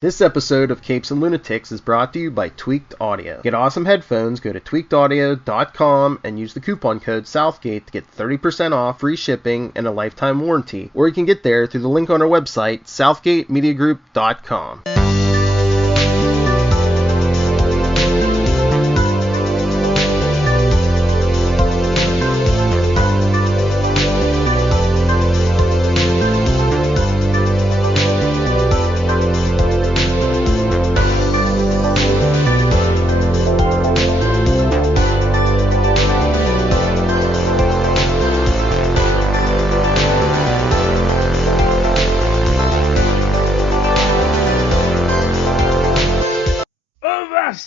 This episode of Capes and Lunatics is brought to you by Tweaked Audio. Get awesome headphones, go to tweakedaudio.com and use the coupon code Southgate to get 30% off, free shipping, and a lifetime warranty. Or you can get there through the link on our website, southgatemediagroup.com.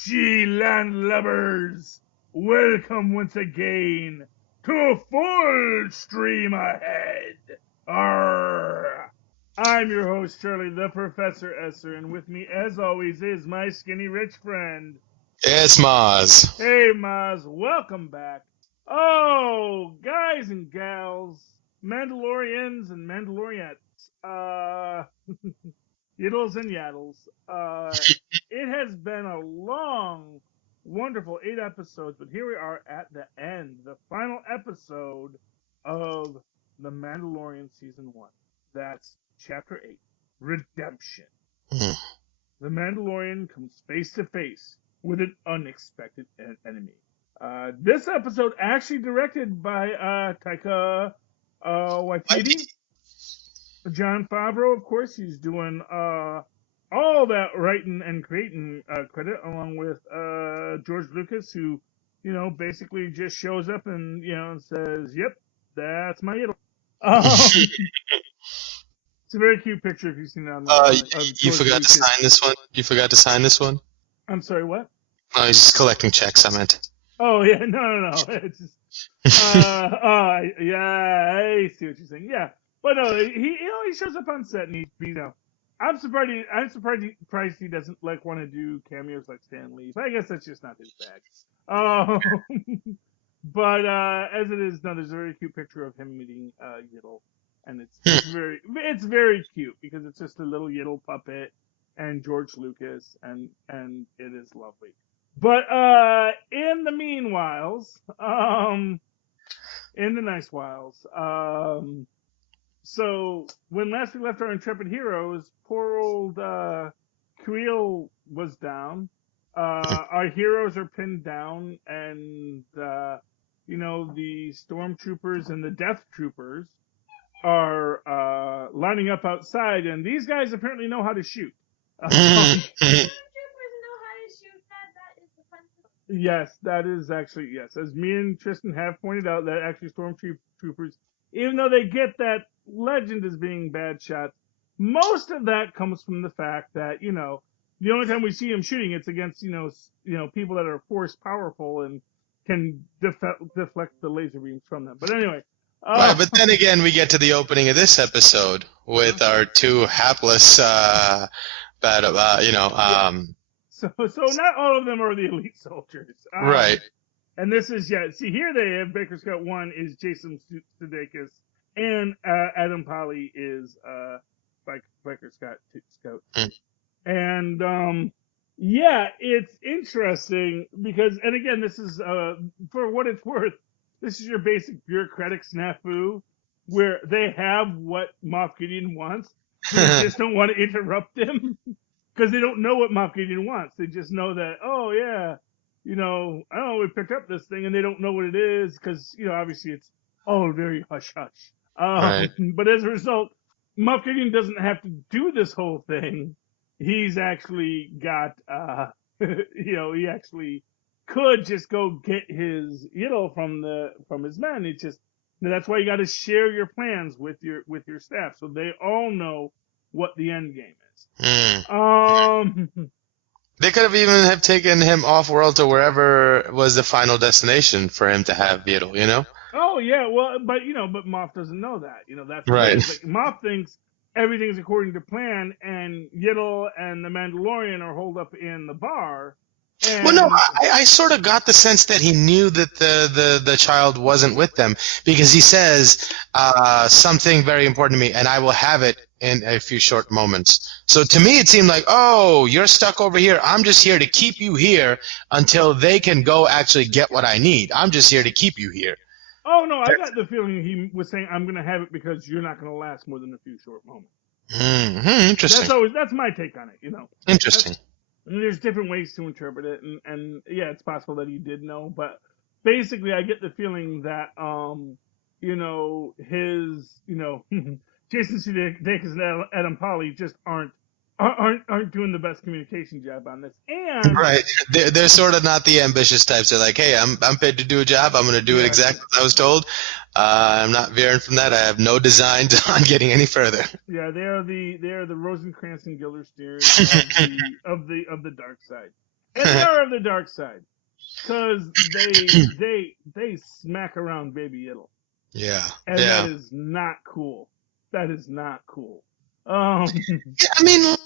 Ye landlubbers, welcome once again to Full Stream Ahead. Arr! I'm your host, Charlie the Professor Esser, and with me, as always, is my skinny rich friend. It's Mozz. Hey, Mozz, welcome back. Oh, guys and gals, Mandalorians and Mandalorianettes, Yiddles and Yaddles. It has been a long, wonderful 8 episodes, but here we are at the end, the final episode of The Mandalorian Season 1. That's Chapter 8, Redemption. The Mandalorian comes face to face with an unexpected enemy. This episode actually directed by Taika Waititi. Jon Favreau, of course, he's doing all that writing and creating credit, along with George Lucas, who, basically just shows up and, says, "Yep, that's my idol." It's a very cute picture if you've seen it on the You forgot to sign this one? You forgot to sign this one? I'm sorry, what? Oh, he's just collecting checks, I meant. Oh, yeah, no. It's just, yeah, I see what you're saying. Yeah. But no, he shows up on set and he I'm surprised he doesn't want to do cameos like Stan Lee. But I guess that's just not his bag. But as it is, no, there's a very cute picture of him meeting Yiddle, and it's very cute because it's just a little Yiddle puppet and George Lucas, and it is lovely. But in the meanwhiles, in the nice whiles, so, when last we left our intrepid heroes, poor old Kuil was down. Our heroes are pinned down, and, the stormtroopers and the death troopers are lining up outside, and these guys apparently know how to shoot. Yes, that is actually, yes. As me and Tristan have pointed out, that actually stormtroopers, even though they get that legend as being bad shots, most of that comes from the fact that, the only time we see them shooting, it's against, people that are force powerful and can deflect the laser beams from them. But anyway. Right, but then again, we get to the opening of this episode with our two hapless, So not all of them are the elite soldiers. Right. And this is, here they have Baker Scott 1 is Jason Sudeikis, and Adam Pally is Baker Scott 2. And, it's interesting because, and again, this is, for what it's worth, this is your basic bureaucratic snafu where they have what Moff Gideon wants. They just don't want to interrupt him because they don't know what Moff Gideon wants. They just know that, we picked up this thing, and they don't know what it is because, obviously it's all very hush-hush. Right. But as a result, Moff Gideon doesn't have to do this whole thing. He's actually got, he actually could just go get his, from his men. It's just, that's why you got to share your plans with your staff so they all know what the end game is. They could have even have taken him off-world to wherever was the final destination for him to have Yiddle, Oh, yeah, well, but Moff doesn't know that. That's right. Moff thinks everything's according to plan, and Yiddle and the Mandalorian are holed up in the bar, Well, no, And I sort of got the sense that he knew that the child wasn't with them because he says something very important to me, and I will have it in a few short moments. So to me, it seemed like, oh, you're stuck over here. I'm just here to keep you here until they can go actually get what I need. I'm just here to keep you here. oh no, I got the feeling he was saying, "I'm going to have it because you're not going to last more than a few short moments." Interesting. That's my take on it. Interesting. And there's different ways to interpret it, and yeah, it's possible that he did know, but basically, I get the feeling that his Jason Sudeikis and Adam Pally just aren't doing the best communication job on this, and Right. They're sort of not the ambitious types. They're like, hey, I'm paid to do a job. I'm going to do it exactly as I was told. I'm not veering from that. I have no designs on getting any further. yeah, they are the Rosencrantz and Guildenstern of the dark side, and they are of the dark side because they smack around Baby Ittle. Yeah. And yeah. that is not cool. That is not cool. I mean,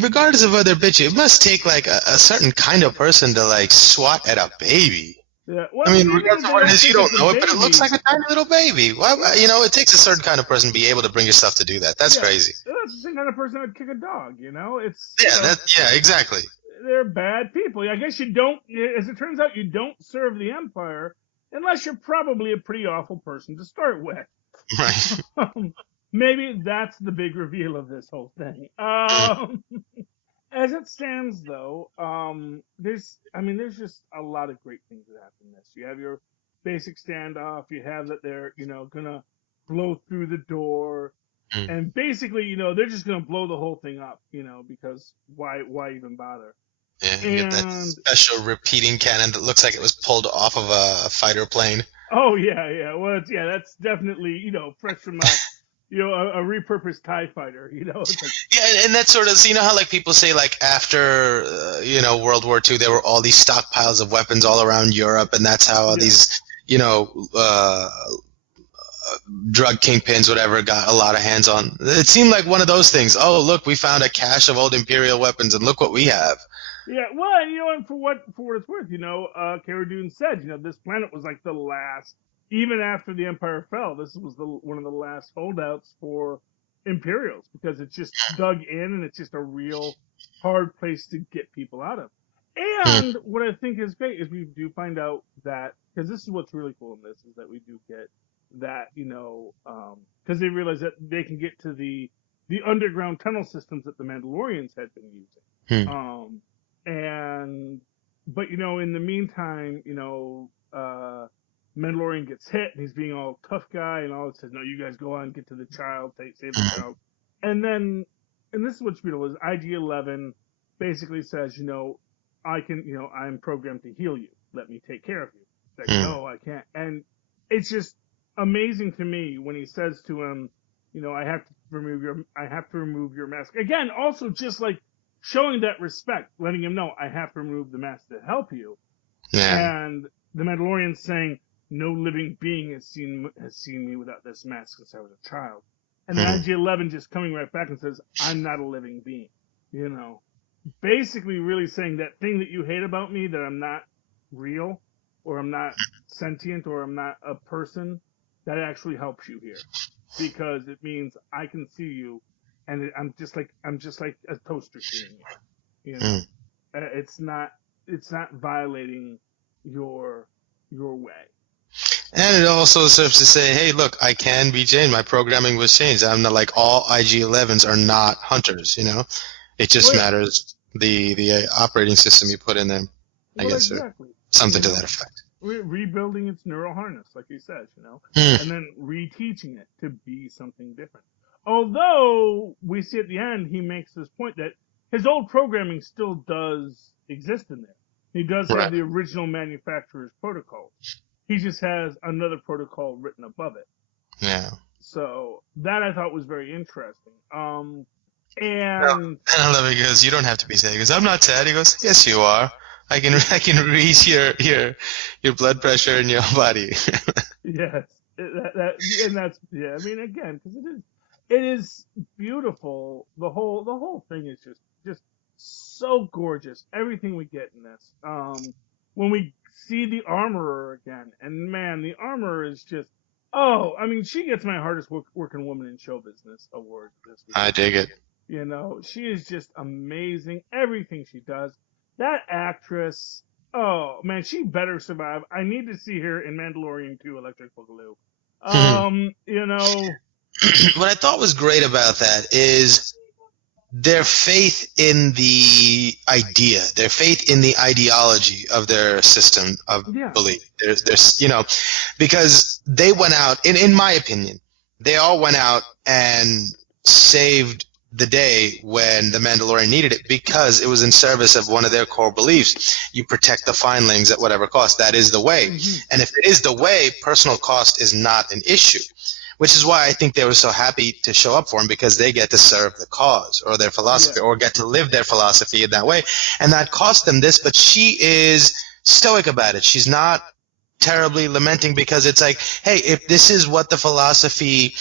regardless of whether bitch, it must take like a certain kind of person to like swat at a baby. Yeah. Well, I mean, regardless of what it is, you don't know it, but it looks like a tiny little baby. Well, it takes a certain kind of person to be able to bring yourself to do that. That's crazy. That's the same kind of person that would kick a dog. It's exactly. They're bad people. I guess you don't. As it turns out, you don't serve the Empire unless you're probably a pretty awful person to start with. Right. Maybe that's the big reveal of this whole thing. As it stands, though, there's just a lot of great things that happen in this. You have your basic standoff. You have that they're, gonna blow through the door, and basically, they're just gonna blow the whole thing up, because why even bother? Yeah, you get that special repeating cannon that looks like it was pulled off of a fighter plane. Oh yeah. Well, that's definitely fresh from a repurposed TIE fighter, It's like, yeah, and that's sort of, so you know how like people say like after World War II there were all these stockpiles of weapons all around Europe, and that's how these drug kingpins whatever got a lot of hands on. It seemed like one of those things. Oh look, we found a cache of old Imperial weapons, and look what we have. Yeah, well, and for what it's worth, Cara Dune said, this planet was like the last. Even after the Empire fell, this was one of the last holdouts for Imperials because it's just dug in and it's just a real hard place to get people out of. And what I think is great is we do find out that, because this is what's really cool in this, is that we do get that, because they realize that they can get to the underground tunnel systems that the Mandalorians had been using. But in the meantime, Mandalorian gets hit and he's being all tough guy and all it says, no, you guys go on, get to the child, save the child. And this is what's beautiful is IG-11 basically says, I'm programmed to heal you. Let me take care of you. It's like, no, I can't. And it's just amazing to me when he says to him, I have to remove your mask. Again, also just like showing that respect, letting him know I have to remove the mask to help you. Yeah. And the Mandalorian saying, no living being has seen me without this mask since I was a child. And then IG-11 just coming right back and says, I'm not a living being. Basically really saying that thing that you hate about me, that I'm not real, or I'm not sentient, or I'm not a person, that actually helps you here. Because it means I can see you, and I'm just like a toaster seeing you. It's not violating your way. And it also serves to say, hey, look, I can be changed. My programming was changed. I'm not like all IG-11s are not hunters, It just matters the operating system you put in them, I guess, exactly. Or something to that effect. Rebuilding its neural harness, like he says, and then reteaching it to be something different. Although we see at the end, he makes this point that his old programming still does exist in there. He does have the original manufacturer's protocol. He just has another protocol written above it. Yeah. So that I thought was very interesting. And I love it because you don't have to be sad. He goes, I'm not sad. He goes, yes, you are. I can read your blood pressure in your body. Yes, and that's I mean, again, because it is beautiful. The whole thing is just so gorgeous. Everything we get in this. When we see the Armorer again, and man, the Armorer is just. Oh, I mean, she gets my hardest working woman in show business award this week. I dig it. You know, she is just amazing. Everything she does. That actress, oh man, she better survive. I need to see her in Mandalorian 2 Electric Boogaloo. You know. What I thought was great about that is their faith in the idea, their faith in the ideology of their system of belief. There's, because they went out, in my opinion, they all went out and saved the day when the Mandalorian needed it because it was in service of one of their core beliefs. You protect the finelings at whatever cost. That is the way. Mm-hmm. And if it is the way, personal cost is not an issue. Which is why I think they were so happy to show up for him, because they get to serve the cause or their philosophy or get to live their philosophy in that way. And that cost them this, but she is stoic about it. She's not terribly lamenting, because it's like, hey, if this is what the philosophy,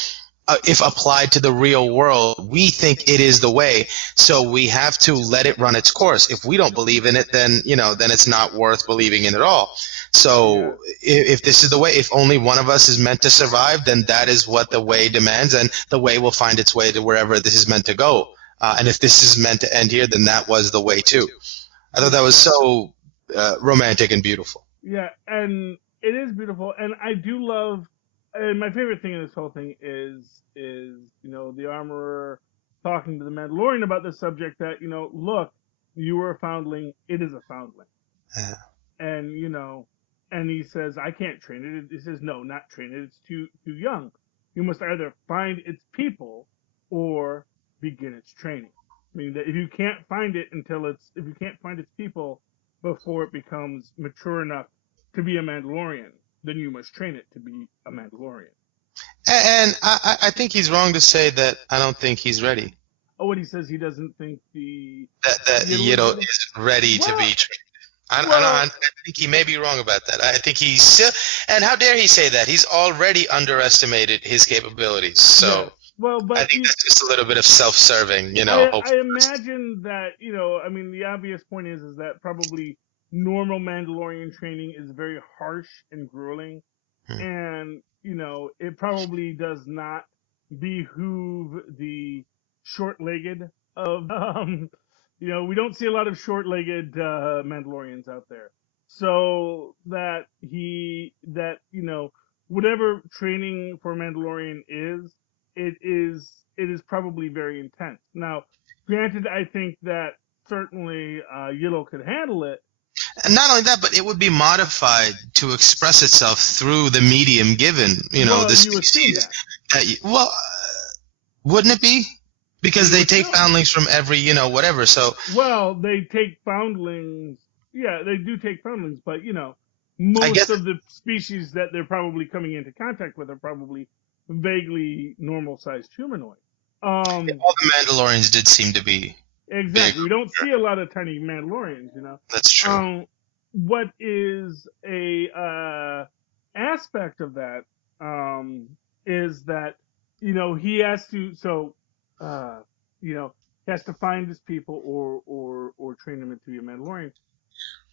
if applied to the real world, we think it is the way. So we have to let it run its course. If we don't believe in it, then, then it's not worth believing in at all. So if this is the way, if only one of us is meant to survive, then that is what the way demands, and the way will find its way to wherever this is meant to go. And if this is meant to end here, then that was the way too. I thought that was so romantic and beautiful. Yeah, and it is beautiful, and I do love. And my favorite thing in this whole thing is the Armorer talking to the Mandalorian about this subject. That look, you were a foundling. It is a foundling. Yeah. And and he says, I can't train it. He says, no, not train it. It's too young. You must either find its people or begin its training. I mean, that if you can't find it if you can't find its people before it becomes mature enough to be a Mandalorian, then you must train it to be a Mandalorian. And I think he's wrong to say that I don't think he's ready. Oh, what he says, he doesn't think that Yiddle is ready to be trained. I think he may be wrong about that. I think he's still, and how dare he say that? He's already underestimated his capabilities. So but I think that's just a little bit of self-serving, I imagine that, the obvious point is that probably normal Mandalorian training is very harsh and grueling. And, it probably does not behoove the short-legged of, we don't see a lot of short-legged Mandalorians out there. So that whatever training for Mandalorian it is probably very intense. Now, granted, I think that certainly Yiddle could handle it. And not only that, but it would be modified to express itself through the medium given, the species. Wouldn't it be? Because they take foundlings from every, whatever, so... Well, they take foundlings... Yeah, they do take foundlings, but, most of the species that they're probably coming into contact with are probably vaguely normal-sized humanoids. All the Mandalorians did seem to be... Exactly. big. We don't see a lot of tiny Mandalorians, That's true. What is a aspect of that is that, he has to... So... he has to find his people or train them into a Mandalorian.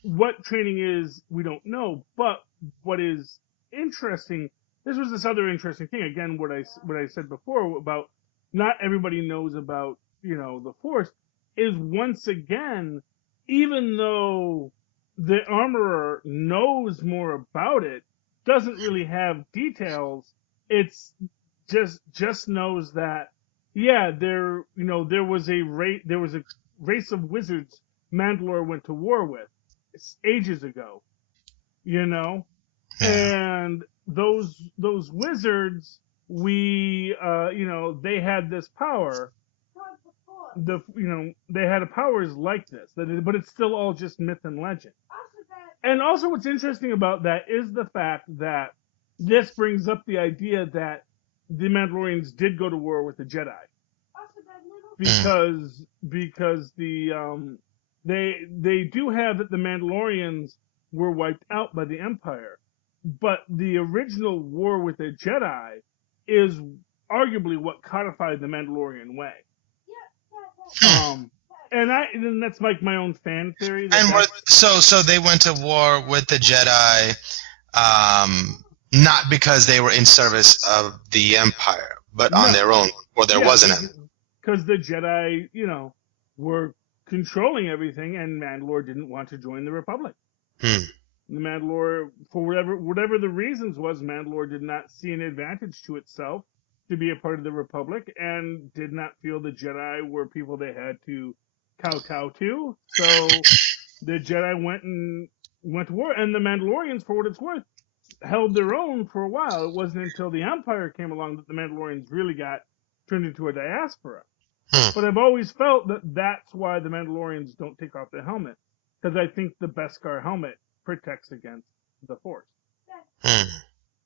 What training is, we don't know. But what is interesting, this was this other interesting thing. Again, what I said before about not everybody knows about the Force is, once again, even though the Armorer knows more about it, doesn't really have details. It's just knows that. Yeah, there was a race of wizards Mandalore went to war with ages ago, and those wizards, they had this power. They had powers like this, but it's still all just myth and legend. And also, what's interesting about that is the fact that this brings up the idea that the Mandalorians did go to war with the Jedi, because the they do have that the Mandalorians were wiped out by the Empire, but the original war with the Jedi is arguably what codified the Mandalorian way. and that's like my own fan theory. So they went to war with the Jedi, not because they were in service of the Empire, but on their own, or there wasn't any. Because the Jedi, were controlling everything, and Mandalore didn't want to join the Republic. The Mandalore, for whatever the reasons was, Mandalore did not see an advantage to itself to be a part of the Republic, and did not feel the Jedi were people they had to kowtow to. So the Jedi went to war, and the Mandalorians, for what it's worth, held their own for a while. It wasn't until the Empire came along that the Mandalorians really got turned into a diaspora. But I've always felt that that's why the Mandalorians don't take off the helmet, because I think the Beskar helmet protects against the Force.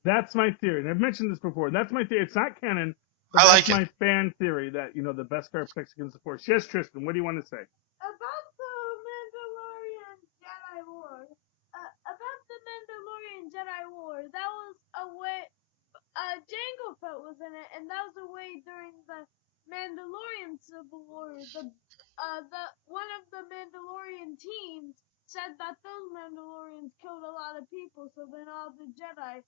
That's my theory, and I've mentioned this before. That's my theory. It's not canon, but that's my fan theory that, the Beskar protects against the Force. Yes, Tristan, what do you want to say? About the Mandalorian Jedi War. That was a way. Jango Fett was in it, and that was a way during the Mandalorian Civil War. One of the Mandalorian teams said that those Mandalorians killed a lot of people, so then all the Jedi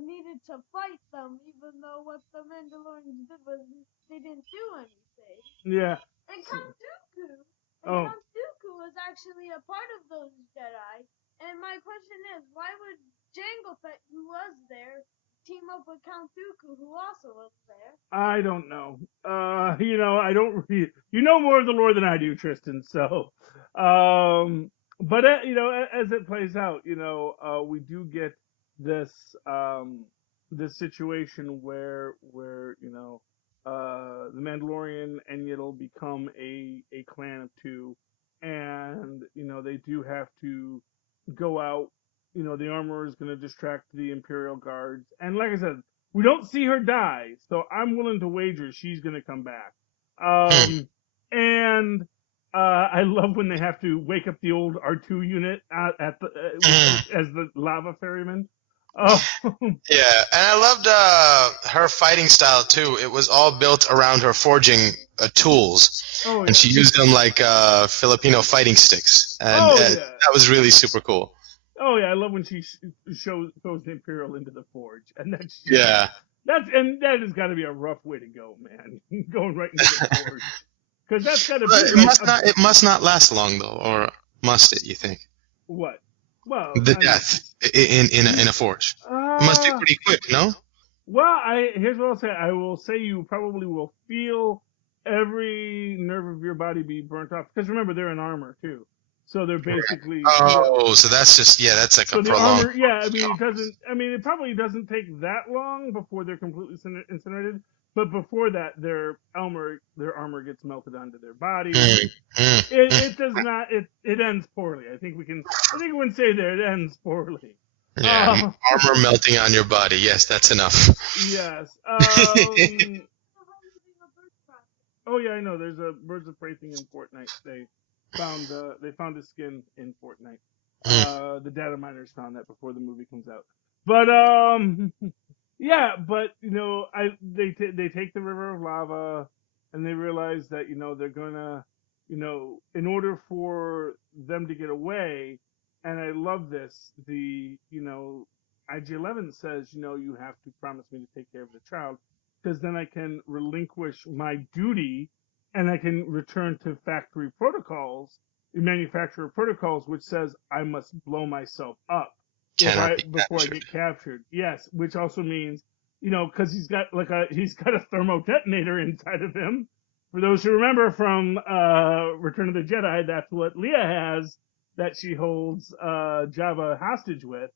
needed to fight them, even though what the Mandalorians did was they didn't do anything. Yeah. And Count Dooku was actually a part of those Jedi. And my question is, why would Jango Fett, who was there, team up with Count Dooku, who also was there? I don't know. I don't. You know more of the lore than I do, Tristan. So, but as it plays out, we do get this situation where the Mandalorian and Yiddle become a clan of two, and they do have to go out. The armorer is going to distract the Imperial guards, and like I said, we don't see her die, so I'm willing to wager she's going to come back. And I love when they have to wake up the old R2 unit as the lava ferryman. Oh. Yeah, and I loved her fighting style too. It was all built around her forging tools, and she used them like Filipino fighting sticks, and that was really super cool. Oh yeah, I love when she throws the Imperial into the forge, and that has got to be a rough way to go, man. Going right into the forge, because that's got to be. It must not last long though, or must it? You think? What? Well, death in a forge. It must be pretty quick, no? Well, here's what I'll say. I will say you probably will feel every nerve of your body be burnt off, because remember they're in armor too. So they're basically. So that's just that's like a prolonged. Armor, it probably doesn't take that long before they're completely incinerated. But before that, their armor gets melted onto their body. It does not. It ends poorly. I think we can say that it ends poorly. Yeah, armor melting on your body. Yes, that's enough. Yes. Oh yeah, I know. There's a Birds of Prey thing in Fortnite. They found a skin in Fortnite. The data miners found that before the movie comes out. But yeah, but they take the river of lava, and they realize that they're gonna in order for them to get away, and I love this. The IG-11 says you have to promise me to take care of the child, because then I can relinquish my duty, and I can return to manufacturer protocols, which says I must blow myself up before I get captured. Yes, which also means, because he's got a thermo detonator inside of him. For those who remember from Return of the Jedi, that's what Leia has that she holds Jabba hostage with.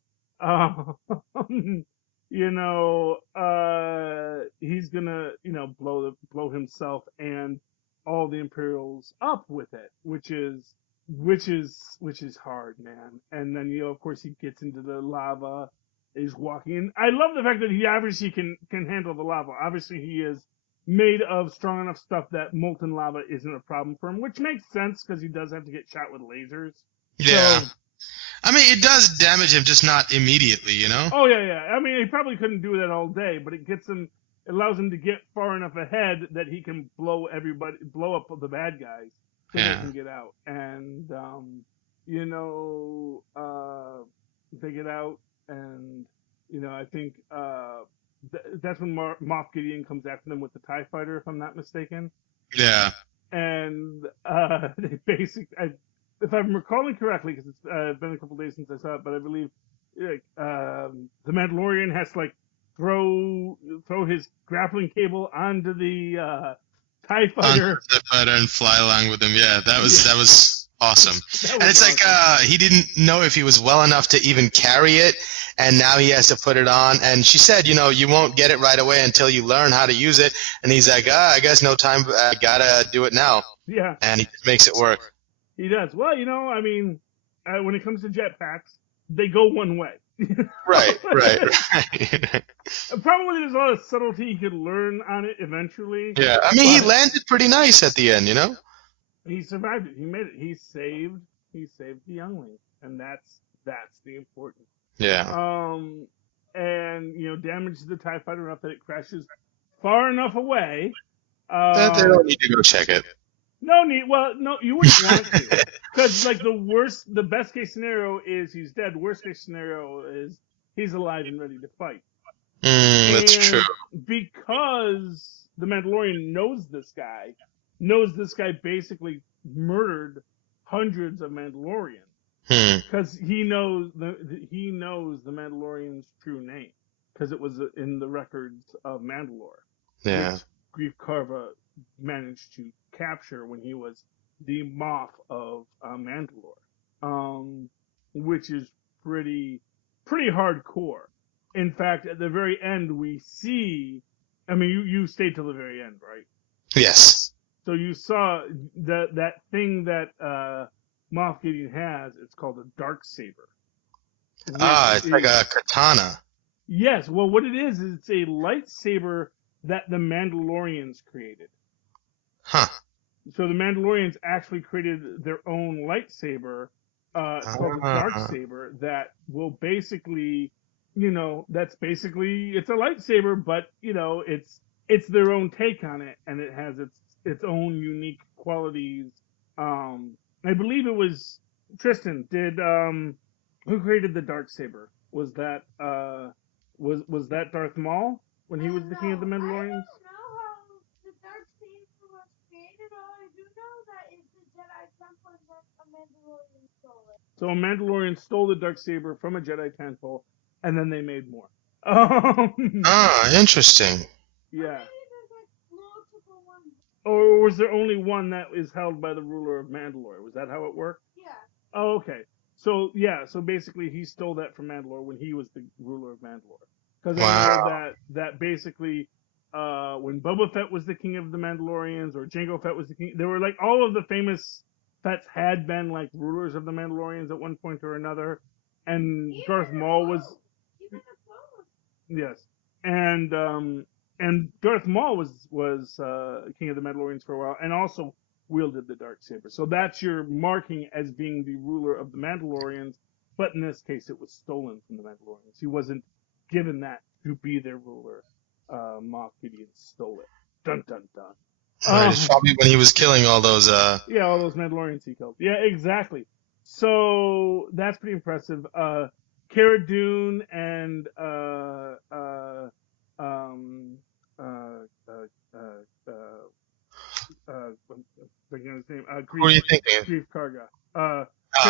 He's gonna blow himself and all the Imperials up with it, which is hard, man. And then of course he gets into the lava, is walking in. I love the fact that he obviously can handle the lava. Obviously he is made of strong enough stuff that molten lava isn't a problem for him, which makes sense because he does have to get shot with lasers. Yeah. So, I mean, it does damage him, just not immediately, Oh, yeah. I mean, he probably couldn't do that all day, but it gets him it allows him to get far enough ahead that he can blow up the bad guys so they can get out. And they get out, and I think that's when Moff Gideon comes after them with the TIE fighter, if I'm not mistaken. Yeah. And they basically, if I'm recalling correctly, because it's been a couple days since I saw it, but I believe the Mandalorian has to throw his grappling cable onto the TIE fighter. Onto the fighter and fly along with him. Yeah, that was awesome. And it's awesome. He didn't know if he was well enough to even carry it, and now he has to put it on. And she said, you won't get it right away until you learn how to use it. And he's like, I guess no time. I gotta do it now. Yeah. And he just makes it work. He does. Well, when it comes to jetpacks, they go one way. Right. Probably there's a lot of subtlety he could learn on it eventually. Yeah, I mean, he landed pretty nice at the end, He survived it. He made it. He saved the youngling, and that's the important. Yeah. And damages the TIE fighter enough that it crashes far enough away. They don't need to go check it. No need. Well, no, you wouldn't want to, because the best case scenario is he's dead. Worst case scenario is he's alive and ready to fight. That's true. Because the Mandalorian knows this guy basically murdered hundreds of Mandalorians. Because he knows the Mandalorian's true name, because it was in the records of Mandalore. Yeah. Grief Karga managed to capture when he was the Moff of Mandalore, which is pretty hardcore. In fact, at the very end, we see. I mean, you stayed till the very end, right? Yes. So you saw that thing that Moff Gideon has. It's called a Darksaber. It's like a katana. Yes. Well, what it is it's a lightsaber that the Mandalorians created. Huh. So the Mandalorians actually created their own lightsaber. It's called a Darksaber that will basically, it's a lightsaber, but it's their own take on it, and it has its own unique qualities. I believe it was Tristan. Who created the Darksaber? Was that was that Darth Maul when he was the king of the Mandalorians? So a Mandalorian stole the Darksaber from a Jedi temple, and then they made more. Interesting. Yeah. Or was there only one that is held by the ruler of Mandalore? Was that how it worked? Yeah. Oh, okay. So basically he stole that from Mandalore when he was the ruler of Mandalore. Because I know that basically when Boba Fett was the king of the Mandalorians, or Jango Fett was the king, there were all of the famous Fetts had been rulers of the Mandalorians at one point or another, and Darth Maul was. Yes, and Darth Maul was king of the Mandalorians for a while, and also wielded the Darksaber. So that's your marking as being the ruler of the Mandalorians. But in this case, it was stolen from the Mandalorians. He wasn't given that to be their ruler. Moff Gideon stole it. Dun dun dun. It's probably when he was killing all those. All those Mandalorians he killed. Yeah, exactly. So that's pretty impressive. Cara Dune and his name. Who are you thinking? Grief Karga. Cara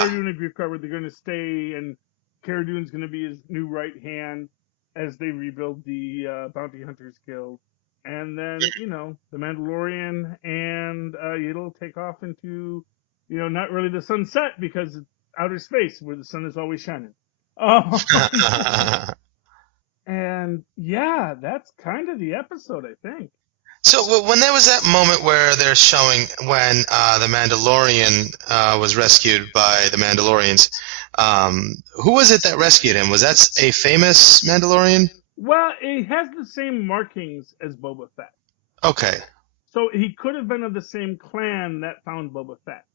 Dune and Grief Karga, they're going to stay, and Cara Dune's going to be his new right hand as they rebuild the Bounty Hunters Guild. And then, the Mandalorian, and it'll take off into, not really the sunset, because it's outer space where the sun is always shining. And yeah, that's kind of the episode, I think. So when there was that moment where they're showing when the Mandalorian was rescued by the Mandalorians, who was it that rescued him? Was that a famous Mandalorian? Well, it has the same markings as Boba Fett. Okay. So he could have been of the same clan that found Boba Fett.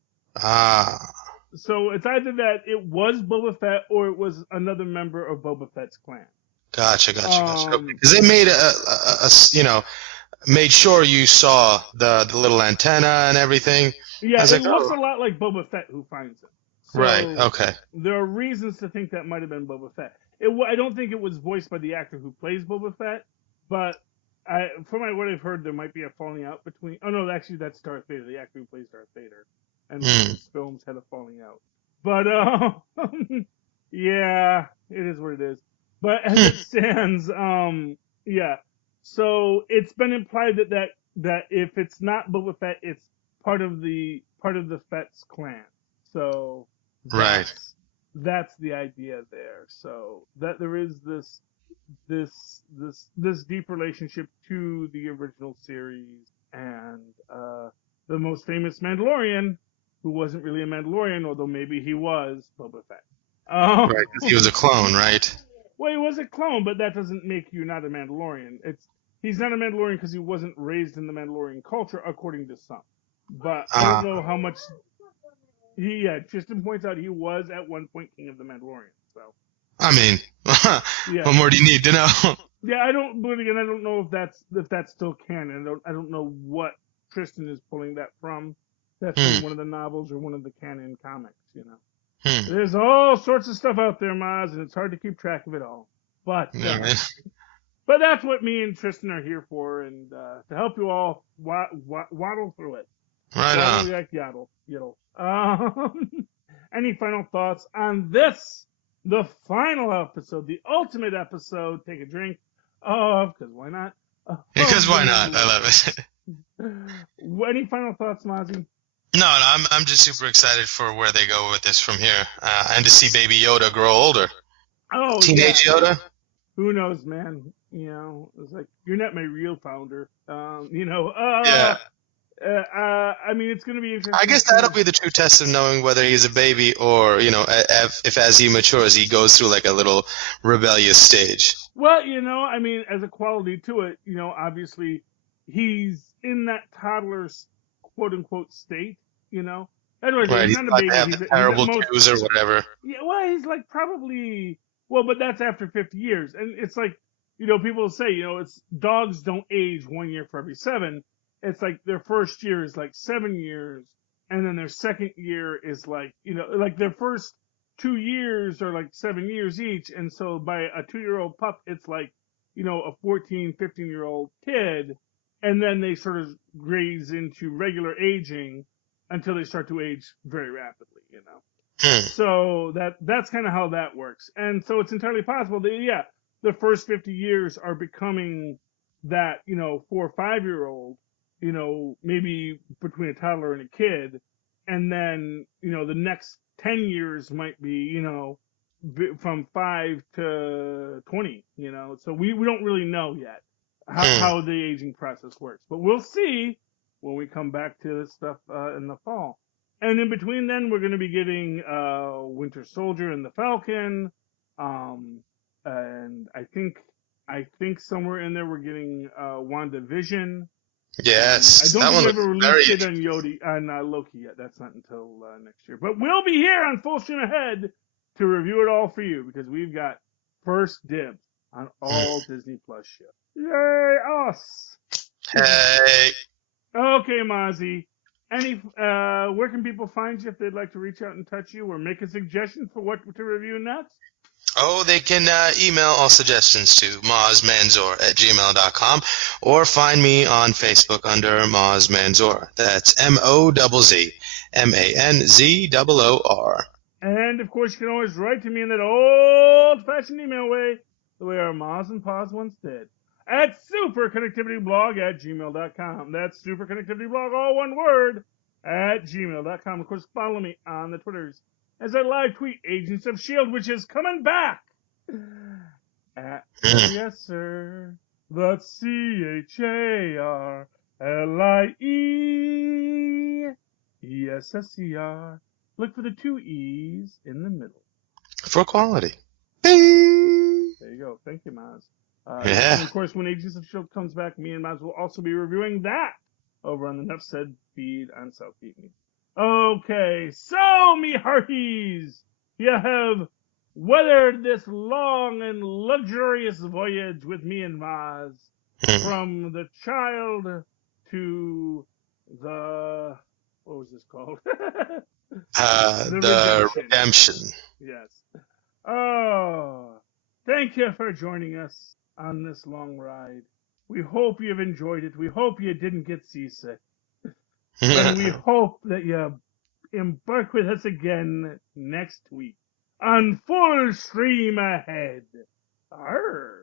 So it's either that it was Boba Fett or it was another member of Boba Fett's clan. Gotcha. Because they made made sure you saw the little antenna and everything. Yeah, it looks a lot like Boba Fett who finds it. So right. Okay. There are reasons to think that might have been Boba Fett. I don't think it was voiced by the actor who plays Boba Fett, but from what I've heard, there might be a falling out between. Oh no, actually that's Darth Vader, the actor who plays Darth Vader, and those films had a falling out. But yeah, it is what it is. But as it stands, yeah. So it's been implied that if it's not Boba Fett, it's part of the Fett's clan. So that's the idea there. So that there is this deep relationship to the original series and the most famous Mandalorian, who wasn't really a Mandalorian, although maybe he was, Boba Fett. Right, because he was a clone, right? Well, he was a clone, but that doesn't make you not a Mandalorian. He's not a Mandalorian because he wasn't raised in the Mandalorian culture, according to some. But I don't know how much. Tristan points out he was at one point king of the Mandalorian. So. I mean, what more do you need to know? Yeah, I don't. But again, I don't know if that's still canon. I don't know what Tristan is pulling that from. That's from one of the novels or one of the canon comics. You know, there's all sorts of stuff out there, Mozz, and it's hard to keep track of it all. But but that's what me and Tristan are here for, and to help you all waddle through it. Right on. Like yaddle. Any final thoughts on this, the final episode, the ultimate episode? Take a drink of, because why not? Because why not? I love it. Any final thoughts, Mozzie? No, I'm just super excited for where they go with this from here, and to see Baby Yoda grow older. Oh, Teenage Yoda. Who knows, man? You know, it's like you're not my real founder. Yeah. I mean, it's going to be interesting. I guess that'll be the true test of knowing whether he's a baby or, if as he matures, he goes through like a little rebellious stage. Well, I mean, as a quality to it, obviously he's in that toddler's quote-unquote state, Anyway, right, he's not a baby. He's terrible twos or whatever. Yeah, well, he's like probably... Well, but that's after 50 years. And it's like, people say, it's dogs don't age 1 year for every 7. It's like their first year is like 7 years, and then their second year is like, like their first 2 years are like 7 years each. And so by a 2-year-old pup, it's like, a 14, 15-year-old kid. And then they sort of graze into regular aging until they start to age very rapidly, So that's kind of how that works. And so it's entirely possible that, the first 50 years are becoming that, 4 or 5-year-old, maybe between a toddler and a kid. And then, the next 10 years might be, from 5 to 20, So we don't really know yet how the aging process works. But we'll see when we come back to this stuff in the fall. And in between then, we're going to be getting Winter Soldier and the Falcon. And I think somewhere in there we're getting WandaVision. Yes, I don't think we ever released it on Loki yet. That's not until next year. But we'll be here on Full Stream Ahead to review it all for you because we've got first dibs on all Disney Plus shows. Yay, us! Hey. Okay, Mozzie. Where can people find you if they'd like to reach out and touch you or make a suggestion for what to review next? Oh, they can email all suggestions to mozzmanzoor@gmail.com or find me on Facebook under Mozz Manzoor. That's MOZZ MANZOOR. And, of course, you can always write to me in that old-fashioned email way, the way our Mozz and Paz once did, at superconnectivityblog@gmail.com. That's superconnectivityblog, all one word, @gmail.com. Of course, follow me on the Twitters as I live tweet Agents of S.H.I.E.L.D., which is coming back. Yes, sir. That's CHARLIEESSER. Look for the 2 E's in the middle. For quality. Bing! There you go. Thank you, Mozz. Yeah. And of course, when Agents of S.H.I.E.L.D. comes back, me and Mozz will also be reviewing that over on the Nuff Said feed on South Beatney. Okay, so, me hearties, you have weathered this long and luxurious voyage with me and Mozz, from the child to the, what was this called? The redemption. Yes. Oh, thank you for joining us on this long ride. We hope you've enjoyed it. We hope you didn't get seasick. And we hope that you embark with us again next week on Full Stream Ahead. Arr.